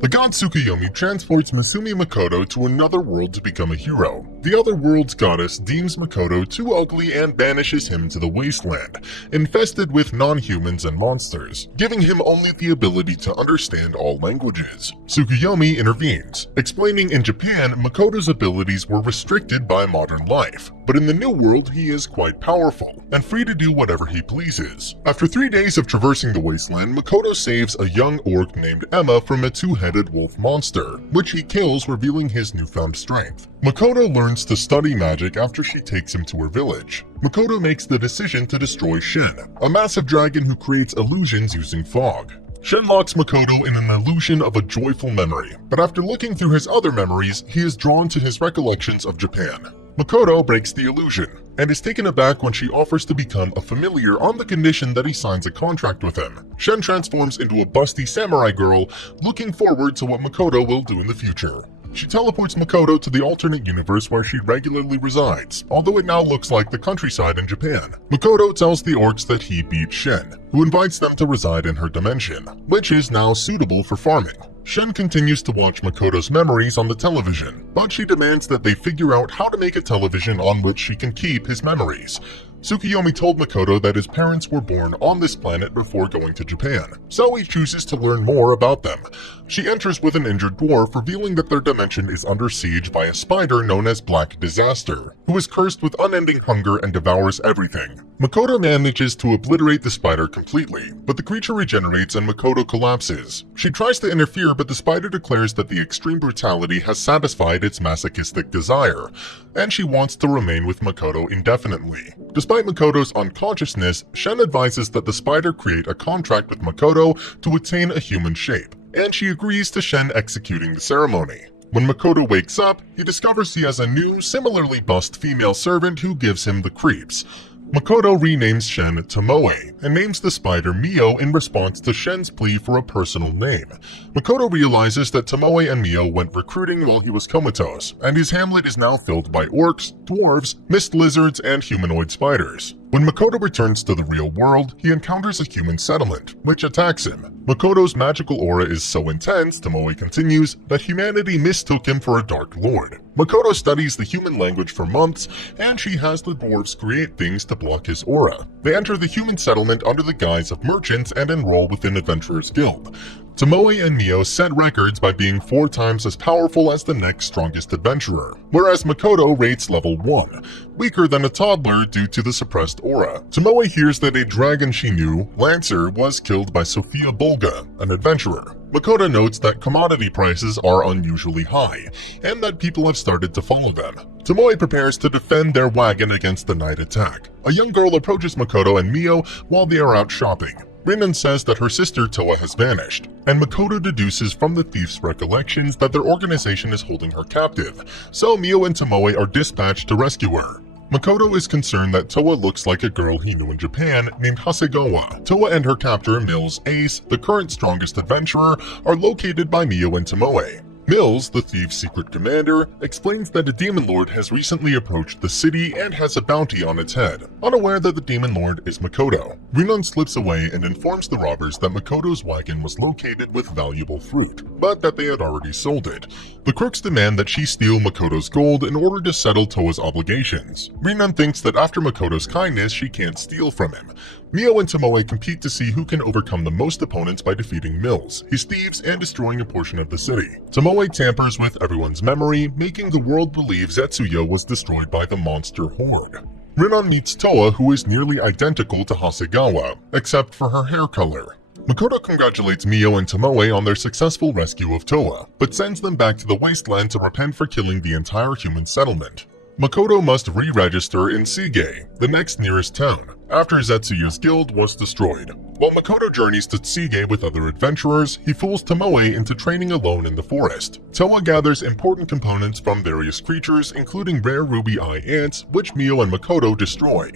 The god Tsukiyomi transports Misumi Makoto to another world to become a hero. The other world's goddess deems Makoto too ugly and banishes him to the wasteland, infested with non-humans and monsters, giving him only the ability to understand all languages. Tsukiyomi intervenes, explaining in Japan Makoto's abilities were restricted by modern life, but in the new world he is quite powerful, and free to do whatever he pleases. After 3 days of traversing the wasteland, Makoto saves a young orc named Emma from a two-headed wolf monster, which he kills, revealing his newfound strength. Makoto learns to study magic after she takes him to her village. Makoto makes the decision to destroy Shen, a massive dragon who creates illusions using fog. Shen locks Makoto in an illusion of a joyful memory, but after looking through his other memories, he is drawn to his recollections of Japan. Makoto breaks the illusion, and is taken aback when she offers to become a familiar on the condition that he signs a contract with him. Shen transforms into a busty samurai girl, looking forward to what Makoto will do in the future. She teleports Makoto to the alternate universe where she regularly resides, although it now looks like the countryside in Japan. Makoto tells the orcs that he beat Shen, who invites them to reside in her dimension, which is now suitable for farming. Shen continues to watch Makoto's memories on the television, but she demands that they figure out how to make a television on which she can keep his memories. Tsukiyomi told Makoto that his parents were born on this planet before going to Japan, so he chooses to learn more about them. She enters with an injured dwarf, revealing that their dimension is under siege by a spider known as Black Disaster, who is cursed with unending hunger and devours everything. Makoto manages to obliterate the spider completely, but the creature regenerates and Makoto collapses. She tries to interfere, but the spider declares that the extreme brutality has satisfied its masochistic desire, and she wants to remain with Makoto indefinitely. Despite Makoto's unconsciousness, Shen advises that the spider create a contract with Makoto to attain a human shape, and she agrees to Shen executing the ceremony. When Makoto wakes up, he discovers he has a new, similarly bussed female servant who gives him the creeps. Makoto renames Shen to Moe, and names the spider Mio in response to Shen's plea for a personal name. Makoto realizes that Tomoe and Mio went recruiting while he was comatose, and his hamlet is now filled by orcs, dwarves, mist lizards, and humanoid spiders. When Makoto returns to the real world, he encounters a human settlement, which attacks him. Makoto's magical aura is so intense, Tomoe continues, that humanity mistook him for a Dark Lord. Makoto studies the human language for months, and she has the dwarves create things to block his aura. They enter the human settlement under the guise of merchants and enroll within Adventurers Guild. Tomoe and Mio set records by being 4 times as powerful as the next strongest adventurer, whereas Makoto rates level 1, weaker than a toddler due to the suppressed aura. Tomoe hears that a dragon she knew, Lancer, was killed by Sophia Bolga, an adventurer. Makoto notes that commodity prices are unusually high, and that people have started to follow them. Tomoe prepares to defend their wagon against the night attack. A young girl approaches Makoto and Mio while they are out shopping. Rinan says that her sister Toa has vanished, and Makoto deduces from the thief's recollections that their organization is holding her captive, so Mio and Tomoe are dispatched to rescue her. Makoto is concerned that Toa looks like a girl he knew in Japan named Hasegawa. Toa and her captor Mills Ace, the current strongest adventurer, are located by Mio and Tomoe. Mills, the thief's secret commander, explains that a demon lord has recently approached the city and has a bounty on its head, unaware that the demon lord is Makoto. Rinan slips away and informs the robbers that Makoto's wagon was located with valuable fruit, but that they had already sold it. The crooks demand that she steal Makoto's gold in order to settle Toa's obligations. Rinan thinks that after Makoto's kindness, she can't steal from him. Mio and Tomoe compete to see who can overcome the most opponents by defeating Mills, his thieves, and destroying a portion of the city. Tomoe tampers with everyone's memory, making the world believe Zetsuya was destroyed by the monster horde. Rinan meets Toa, who is nearly identical to Hasegawa, except for her hair color. Makoto congratulates Mio and Tomoe on their successful rescue of Toa, but sends them back to the wasteland to repent for killing the entire human settlement. Makoto must re-register in Sige, the next nearest town, after Zetsuya's guild was destroyed. While Makoto journeys to Sige with other adventurers, he fools Tomoe into training alone in the forest. Toa gathers important components from various creatures, including rare ruby eye ants, which Mio and Makoto destroy.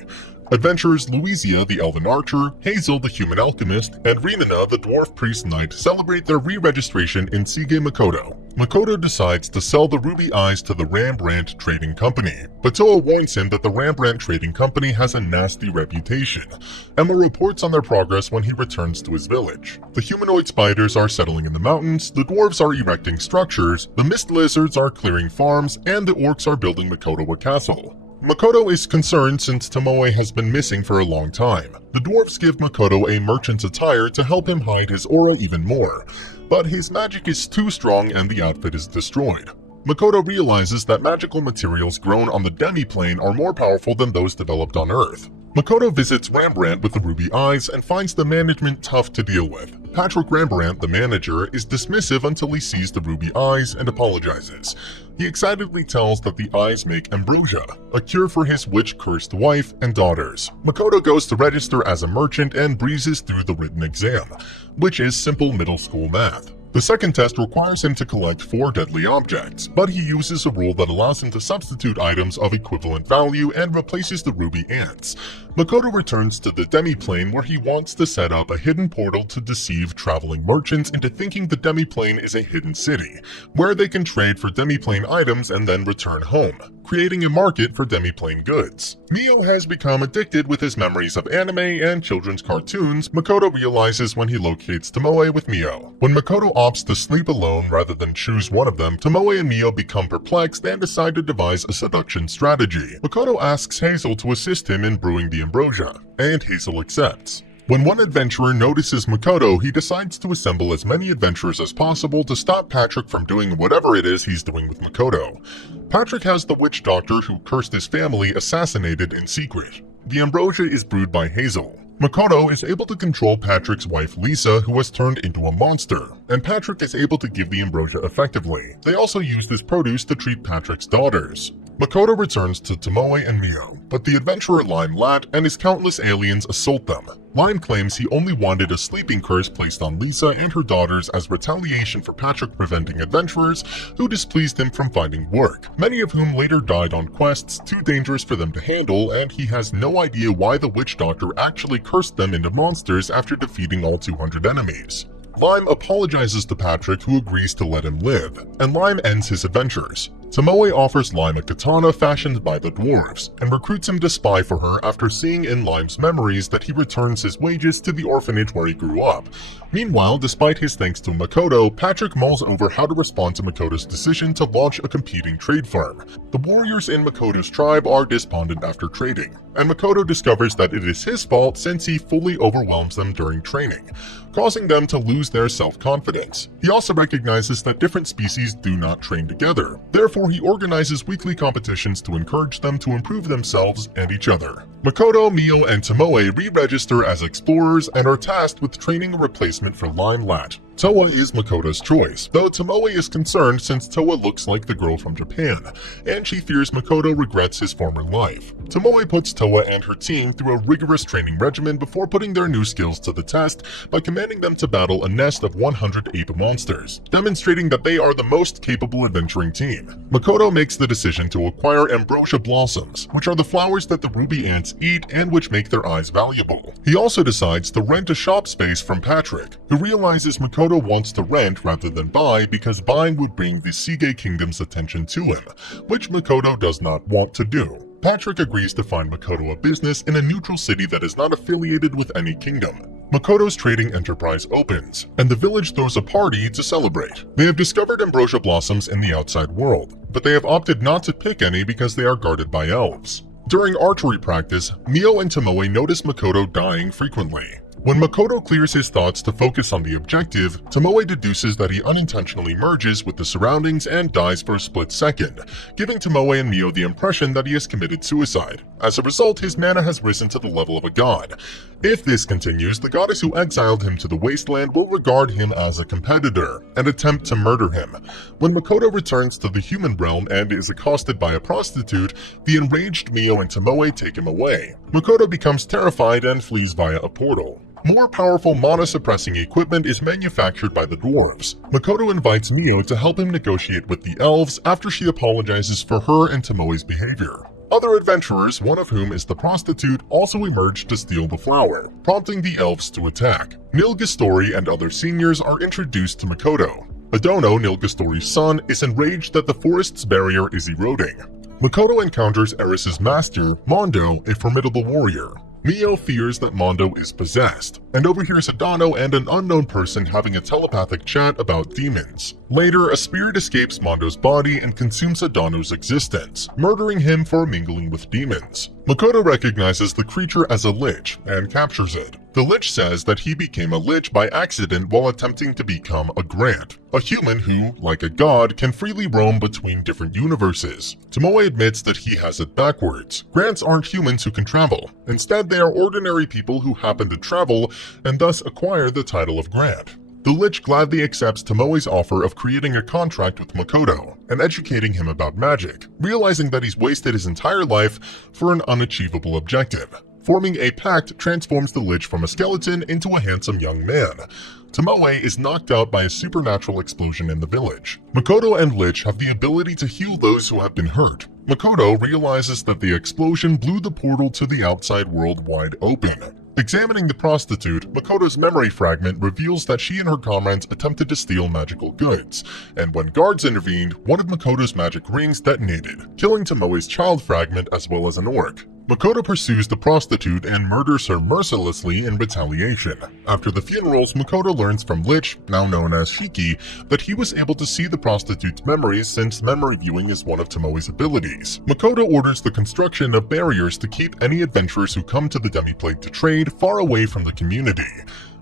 Adventurers Louisia, the elven archer, Hazel, the human alchemist, and Rinana, the dwarf priest knight, celebrate their re-registration in Sige Makoto. Makoto decides to sell the ruby eyes to the Rembrandt Trading Company, but Toa warns him that the Rembrandt Trading Company has a nasty reputation. Emma reports on their progress when he returns to his village. The humanoid spiders are settling in the mountains, the dwarves are erecting structures, the mist lizards are clearing farms, and the orcs are building Makoto a castle. Makoto is concerned since Tomoe has been missing for a long time. The dwarves give Makoto a merchant's attire to help him hide his aura even more, but his magic is too strong and the outfit is destroyed. Makoto realizes that magical materials grown on the demi-plane are more powerful than those developed on Earth. Makoto visits Rembrandt with the ruby eyes and finds the management tough to deal with. Patrick Rembrandt, the manager, is dismissive until he sees the ruby eyes and apologizes. He excitedly tells that the eyes make ambrosia, a cure for his witch-cursed wife and daughters. Makoto goes to register as a merchant and breezes through the written exam, which is simple middle school math. The second test requires him to collect 4 deadly objects, but he uses a rule that allows him to substitute items of equivalent value and replaces the ruby ants. Makoto returns to the demi-plane where he wants to set up a hidden portal to deceive traveling merchants into thinking the demi-plane is a hidden city, where they can trade for demi-plane items and then return home, creating a market for demi-plane goods. Mio has become addicted with his memories of anime and children's cartoons, Makoto realizes when he locates Tomoe with Mio. When Makoto opts to sleep alone rather than choose one of them, Tomoe and Mio become perplexed and decide to devise a seduction strategy. Makoto asks Hazel to assist him in brewing the ambrosia, and Hazel accepts. When one adventurer notices Makoto, he decides to assemble as many adventurers as possible to stop Patrick from doing whatever it is he's doing with Makoto. Patrick has the witch doctor who cursed his family assassinated in secret. The ambrosia is brewed by Hazel. Makoto is able to control Patrick's wife Lisa, who has turned into a monster, and Patrick is able to give the ambrosia effectively. They also use this produce to treat Patrick's daughters. Makoto returns to Tomoe and Mio, but the adventurer Lime Lat and his countless aliens assault them. Lime claims he only wanted a sleeping curse placed on Lisa and her daughters as retaliation for Patrick preventing adventurers who displeased him from finding work, many of whom later died on quests too dangerous for them to handle, and he has no idea why the witch doctor actually cursed them into monsters after defeating all 200 enemies. Lime apologizes to Patrick, who agrees to let him live, and Lime ends his adventures. Tomoe offers Lime a katana fashioned by the dwarves, and recruits him to spy for her after seeing in Lime's memories that he returns his wages to the orphanage where he grew up. Meanwhile, despite his thanks to Makoto, Patrick mulls over how to respond to Makoto's decision to launch a competing trade firm. The warriors in Makoto's tribe are despondent after trading, and Makoto discovers that it is his fault since he fully overwhelms them during training, causing them to lose their self-confidence. He also recognizes that different species do not train together. Therefore, he organizes weekly competitions to encourage them to improve themselves and each other. Makoto, Mio, and Tomoe re-register as explorers and are tasked with training a replacement for Lime Lat. Toa is Makoto's choice, though Tomoe is concerned since Toa looks like the girl from Japan, and she fears Makoto regrets his former life. Tomoe puts Toa and her team through a rigorous training regimen before putting their new skills to the test by commanding them to battle a nest of 100 ape monsters, demonstrating that they are the most capable adventuring team. Makoto makes the decision to acquire ambrosia blossoms, which are the flowers that the ruby ants eat and which make their eyes valuable. He also decides to rent a shop space from Patrick, who realizes Makoto wants to rent rather than buy because buying would bring the Sige Kingdom's attention to him, which Makoto does not want to do. Patrick agrees to find Makoto a business in a neutral city that is not affiliated with any kingdom. Makoto's trading enterprise opens, and the village throws a party to celebrate. They have discovered ambrosia blossoms in the outside world, but they have opted not to pick any because they are guarded by elves. During archery practice, Mio and Tomoe notice Makoto dying frequently. When Makoto clears his thoughts to focus on the objective, Tomoe deduces that he unintentionally merges with the surroundings and dies for a split second, giving Tomoe and Mio the impression that he has committed suicide. As a result, his mana has risen to the level of a god. If this continues, the goddess who exiled him to the wasteland will regard him as a competitor and attempt to murder him. When Makoto returns to the human realm and is accosted by a prostitute, the enraged Mio and Tomoe take him away. Makoto becomes terrified and flees via a portal. More powerful mana-suppressing equipment is manufactured by the dwarves. Makoto invites Mio to help him negotiate with the elves after she apologizes for her and Tomoe's behavior. Other adventurers, one of whom is the prostitute, also emerge to steal the flower, prompting the elves to attack. Nil Gistori and other seniors are introduced to Makoto. Adono, Nilgastori's son, is enraged that the forest's barrier is eroding. Makoto encounters Eris's master, Mondo, a formidable warrior. Mio fears that Mondo is possessed, and overhears Adano and an unknown person having a telepathic chat about demons. Later, a spirit escapes Mondo's body and consumes Adano's existence, murdering him for mingling with demons. Makoto recognizes the creature as a lich and captures it. The lich says that he became a lich by accident while attempting to become a Grant, a human who, like a god, can freely roam between different universes. Tomoe admits that he has it backwards. Grants aren't humans who can travel. Instead, they are ordinary people who happen to travel and thus acquire the title of Grant. The lich gladly accepts Tomoe's offer of creating a contract with Makoto and educating him about magic, realizing that he's wasted his entire life for an unachievable objective. Forming a pact transforms the lich from a skeleton into a handsome young man. Tomoe is knocked out by a supernatural explosion in the village. Makoto and Lich have the ability to heal those who have been hurt. Makoto realizes that the explosion blew the portal to the outside world wide open. Examining the prostitute, Makoto's memory fragment reveals that she and her comrades attempted to steal magical goods, and when guards intervened, one of Makoto's magic rings detonated, killing Tomoe's child fragment as well as an orc. Makoto pursues the prostitute and murders her mercilessly in retaliation. After the funerals, Makoto learns from Lich, now known as Shiki, that he was able to see the prostitute's memories since memory viewing is one of Tomoe's abilities. Makoto orders the construction of barriers to keep any adventurers who come to the demi-plate to trade far away from the community.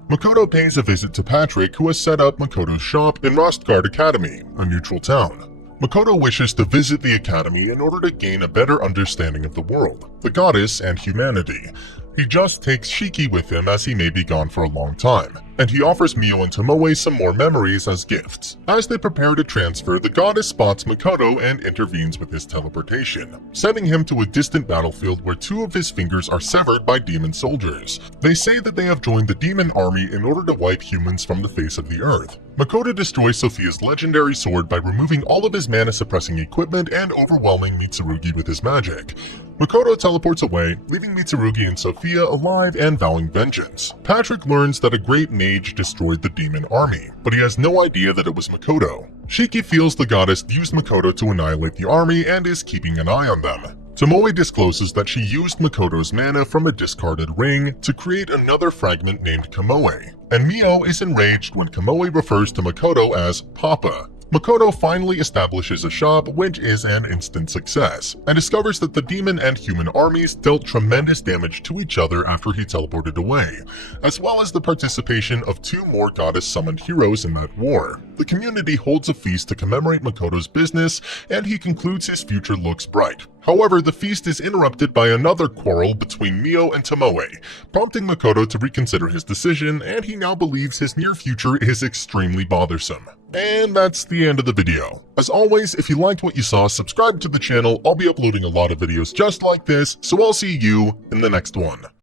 Makoto pays a visit to Patrick, who has set up Makoto's shop in Rostgard Academy, a neutral town. Makoto wishes to visit the academy in order to gain a better understanding of the world, the goddess, and humanity. He just takes Shiki with him as he may be gone for a long time, and he offers Mio and Tomoe some more memories as gifts. As they prepare to transfer, the goddess spots Makoto and intervenes with his teleportation, sending him to a distant battlefield where two of his fingers are severed by demon soldiers. They say that they have joined the demon army in order to wipe humans from the face of the earth. Makoto destroys Sophia's legendary sword by removing all of his mana-suppressing equipment and overwhelming Mitsurugi with his magic. Makoto teleports away, leaving Mitsurugi and Sophia alive and vowing vengeance. Patrick learns that a great mage destroyed the demon army, but he has no idea that it was Makoto. Shiki feels the goddess used Makoto to annihilate the army and is keeping an eye on them. Tomoe discloses that she used Makoto's mana from a discarded ring to create another fragment named Kamoe, and Mio is enraged when Kamoe refers to Makoto as Papa. Makoto finally establishes a shop, which is an instant success, and discovers that the demon and human armies dealt tremendous damage to each other after he teleported away, as well as the participation of two more goddess-summoned heroes in that war. The community holds a feast to commemorate Makoto's business, and he concludes his future looks bright. However, the feast is interrupted by another quarrel between Mio and Tomoe, prompting Makoto to reconsider his decision, and he now believes his near future is extremely bothersome. And that's the end of the video. As always, if you liked what you saw, subscribe to the channel. I'll be uploading a lot of videos just like this, so I'll see you in the next one.